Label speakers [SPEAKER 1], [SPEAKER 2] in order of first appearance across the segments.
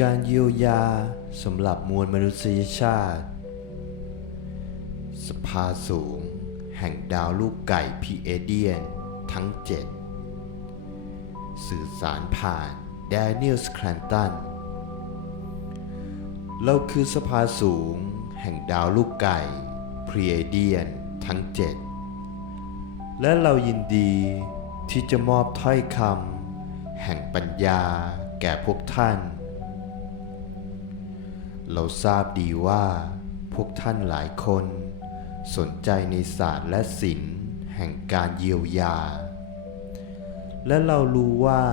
[SPEAKER 1] การเยียวยาสำหรับมวลมนุษยชาติ สภาสูงแห่งดาวลูกไก่พีเอเดียนทั้งเจ็ดสื่อสารผ่านแดเนียลสแคลนตันเราคือสภาสูงแห่งดาวลูกไก่พีเอเดียนทั้งเจ็ดและเรายินดีที่จะมอบถ้อยคำแห่งปัญญาแก่พวกท่าน เราทราบดีว่า พวกท่านหลายคน สนใจในศาสตร์และศิลป์แห่งการเยียวยา และเรารู้ว่า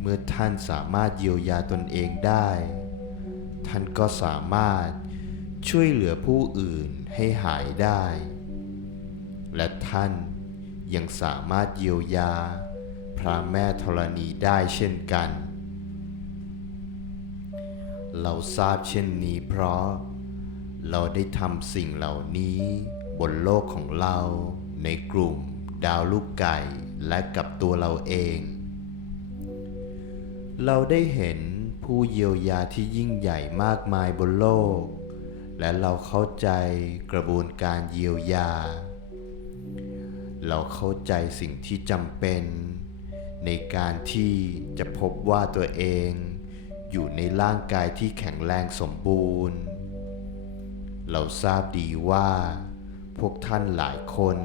[SPEAKER 1] เมื่อท่านสามารถเยียวยาตนเองได้ ท่านก็สามารถช่วยเหลือผู้อื่นให้หายได้ และท่านยังสามารถเยียวยา พระแม่ธรณีได้เช่นกัน เราทราบเช่นนี้เพราะ เราได้ทำสิ่งเหล่านี้บนโลกของเรา ในกลุ่ม ดาวลูกไก่และกับตัวเราเอง เราได้เห็นผู้เยียวยาที่ยิ่งใหญ่มากมายบนโลก และเราเข้าใจกระบวนการเยียวยา เราเข้าใจสิ่งที่จำเป็น ในการที่จะพบว่าตัวเอง อยู่ในร่างกายที่แข็งแรงสมบูรณ์ เราทราบดีว่า พวกท่านหลายคน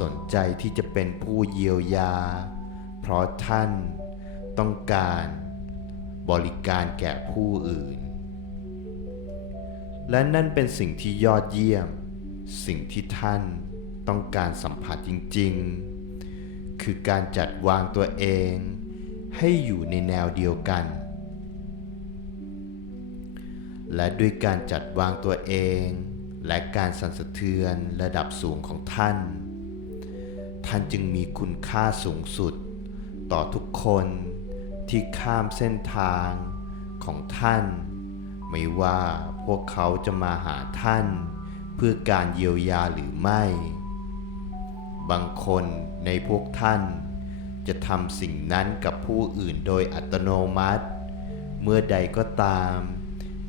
[SPEAKER 1] สนใจที่จะเป็นผู้เยียวยา เพราะท่านต้องการบริการแก่ผู้อื่น และนั่นเป็นสิ่งที่ยอดเยี่ยม สิ่งที่ท่านต้องการสัมผัสจริง ๆ คือการจัดวางตัวเอง ให้อยู่ในแนวเดียวกัน และด้วยการจัดวางตัวเอง และการสั่นสะเทือนระดับสูงของท่าน ท่านจึงมีคุณค่าสูงสุด ต่อทุกคนที่ข้ามเส้นทางของท่าน ไม่ว่าพวกเขาจะมาหาท่าน เพื่อการเยียวยาหรือไม่ บางคนในพวกท่านจะทำสิ่งนั้นกับผู้อื่นโดยอัตโนมัติ เมื่อใดก็ตาม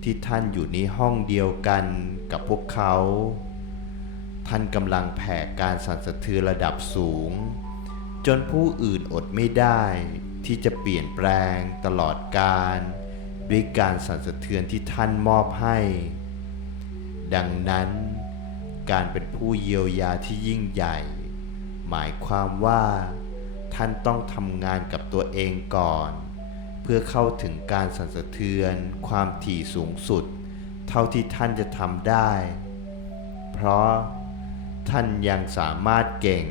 [SPEAKER 1] ที่ท่านอยู่ในห้องเดียวกันกับพวกเขา ท่านกำลังแผ่การสั่นสะเทือนระดับสูง จนผู้อื่นอดไม่ได้ที่จะเปลี่ยนแปลงตลอดการ ด้วยการสั่นสะเทือนที่ท่านมอบให้ ดังนั้นการเป็นผู้เยียวยาที่ยิ่งใหญ่ หมายความว่า ท่านต้องทำงานกับตัวเองก่อน พื่อเข้าถึงการสั่นสะเทือน ความถี่สูงสุด เท่าที่ท่านจะทำได้ เพราะท่านยังสามารถเก่ง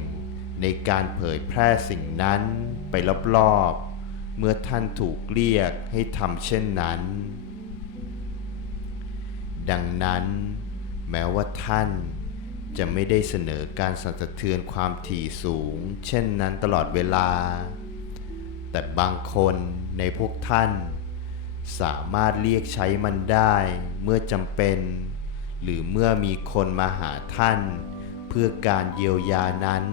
[SPEAKER 1] ในการเผยแพร่สิ่งนั้นไปรอบๆ เมื่อท่านถูกเรียกให้ทำเช่นนั้น ดังนั้น แม้ว่าท่านจะไม่ได้เสนอการสั่นสะเทือนความถี่สูง เช่นนั้นตลอดเวลา แต่บางคนในพวกท่าน สามารถเรียกใช้มันได้เมื่อจำเป็น หรือเมื่อมีคนมาหาท่าน เพื่อการเยียวยานั้น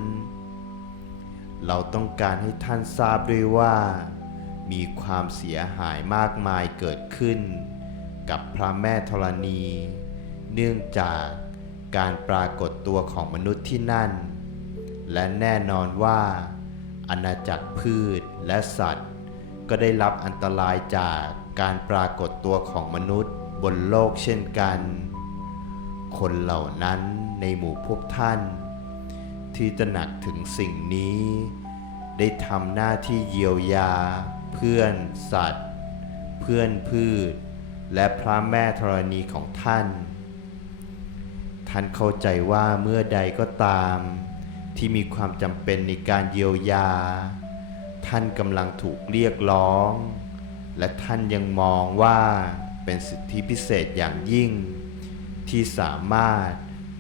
[SPEAKER 1] เราต้องการให้ท่านทราบด้วยว่า มีความเสียหายมากมายเกิดขึ้น กับพระแม่ธรณี เนื่องจากการปรากฏตัวของมนุษย์ที่นั่น และแน่นอนว่า อาณาจักรพืชและสัตว์ ก็ได้รับอันตรายจากการปรากฏตัวของมนุษย์บนโลกเช่นกัน คนเหล่านั้นในหมู่พวกท่าน ที่ตระหนักถึงสิ่งนี้ ได้ทำหน้าที่เยียวยา เพื่อนสัตว์ เพื่อนพืช และพระแม่ธรณีของท่าน ท่านเข้าใจว่าเมื่อใดก็ตาม ที่มีความจำเป็นในการเยียวยา ท่านกำลังถูกเรียกร้อง และท่านยังมองว่าเป็นสิทธิพิเศษอย่างยิ่ง ที่สามารถ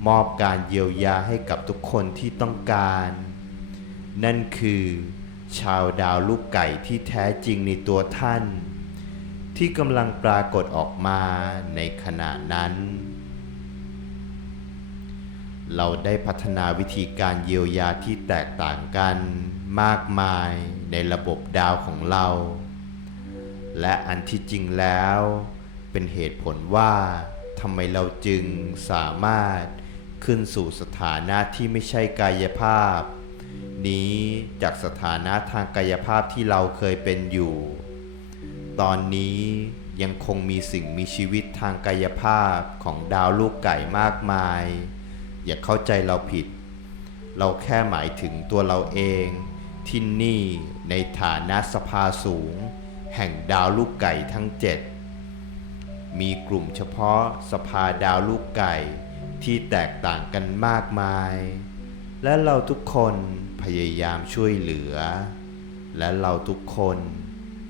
[SPEAKER 1] มอบการเยียวยาให้กับทุกคนที่ต้องการ นั่นคือ ชาวดาวลูกไก่ที่แท้จริงในตัวท่าน ที่กำลังปรากฏออกมาในขณะนั้น เราได้พัฒนาวิธีการเยียวยาที่แตกต่างกันมากมายในระบบดาวของเรา และอันที่จริงแล้ว เป็นเหตุผลว่าทำไมเราจึงสามารถขึ้นสู่สถานะที่ไม่ใช่กายภาพ นี้จากสถานะทางกายภาพที่เราเคยเป็นอยู่ ตอนนี้ยังคงมีสิ่งมีชีวิตทางกายภาพของดาวลูกไก่มากมาย อย่าเข้าใจเราผิด เราแค่หมายถึงตัวเราเองที่นี่ในฐานะสภาสูง แห่งดาวลูกไก่ทั้งเจ็ดมีกลุ่มเฉพาะสภาดาวลูกไก่ที่แตกต่างกันมากมาย และเราทุกคนพยายามช่วยเหลือ และเราทุกคน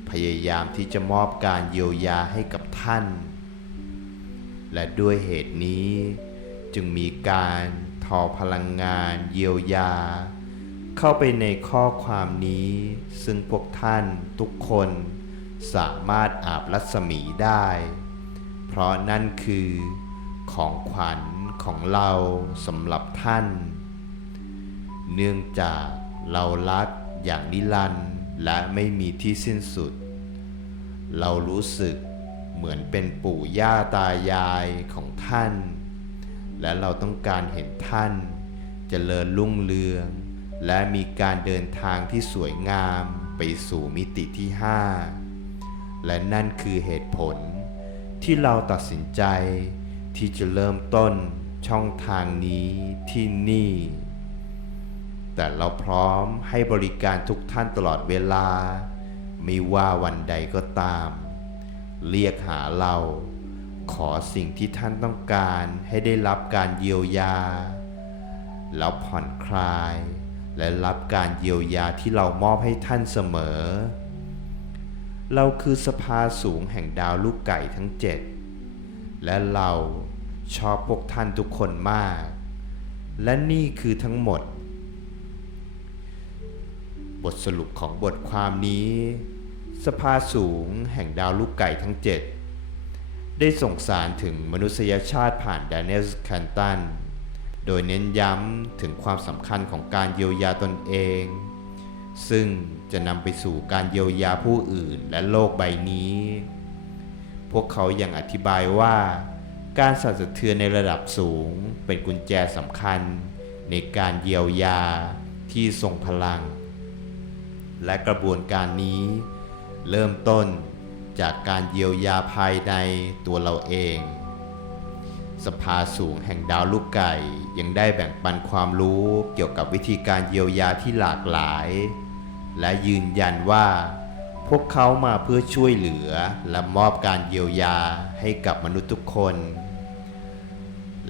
[SPEAKER 1] พยายามที่จะมอบการเยียวยาให้กับท่าน และด้วยเหตุนี้ จึงมีการทอพลังงานเยียวยา เข้าไปในข้อความนี้ ซึ่งพวกท่านทุกคนสามารถอาบรัศมีได้ เพราะนั่นคือของขวัญของเราสำหรับท่าน เนื่องจากเรารักอย่างนิรันดร์และไม่มีที่สิ้นสุด เรารู้สึกเหมือนเป็นปู่ย่าตายายของท่าน และเราต้องการเห็นท่านจเจริญรุ่งเรือง และมีการเดินทางที่สวยงามไปสู่มิติที่ห้าและนั่นคือเหตุผล ที่เราตัดสินใจ ที่จะเริ่มต้นช่องทางนี้ที่นี่ แต่เราพร้อมให้บริการทุกท่านตลอดเวลา ไม่ว่าวันใดก็ตาม เรียกหาเรา ขอสิ่งที่ท่านต้องการให้ได้รับการเยียวยา แล้วผ่อนคลาย และรับการเยียวยาที่เรามอบให้ท่านเสมอ เราคือสภาสูงแห่งดาวลูกไก่ทั้งเจ็ดและเราชอบพวกท่านทุกคนมาก และนี่คือทั้งหมด บทสรุปของบทความนี้ สภาสูงแห่งดาวลูกไก่ทั้งเจ็ด ได้ส่งสารถึงมนุษยชาติผ่านดานิเอลแคนตัน โดยเน้นย้ำถึงความสำคัญของการเยียวยาตนเอง ซึ่งจะนำไปสู่การเยียวยาผู้อื่นและโลกใบนี้ พวกเขายังอธิบายว่าการสั่นสะเทือนในระดับสูงเป็นกุญแจสำคัญในการเยียวยาที่ทรงพลัง และกระบวนการนี้เริ่มต้น จากการเยียวยาภายในตัวเราเอง สภาสูงแห่งดาวลูกไก่ยังได้แบ่งปันความรู้เกี่ยวกับวิธีการเยียวยาที่หลากหลาย และยืนยันว่าพวกเขามาเพื่อช่วยเหลือและมอบการเยียวยาให้กับมนุษย์ทุกคน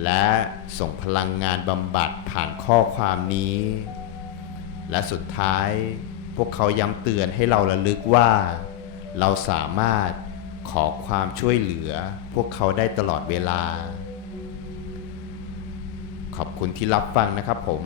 [SPEAKER 1] และส่งพลังงานบำบัดผ่านข้อความนี้ และสุดท้ายพวกเขาย้ำเตือนให้เราระลึกว่า เราสามารถขอความช่วยเหลือพวกเขาได้ตลอดเวลา ขอบคุณที่รับฟังนะครับผม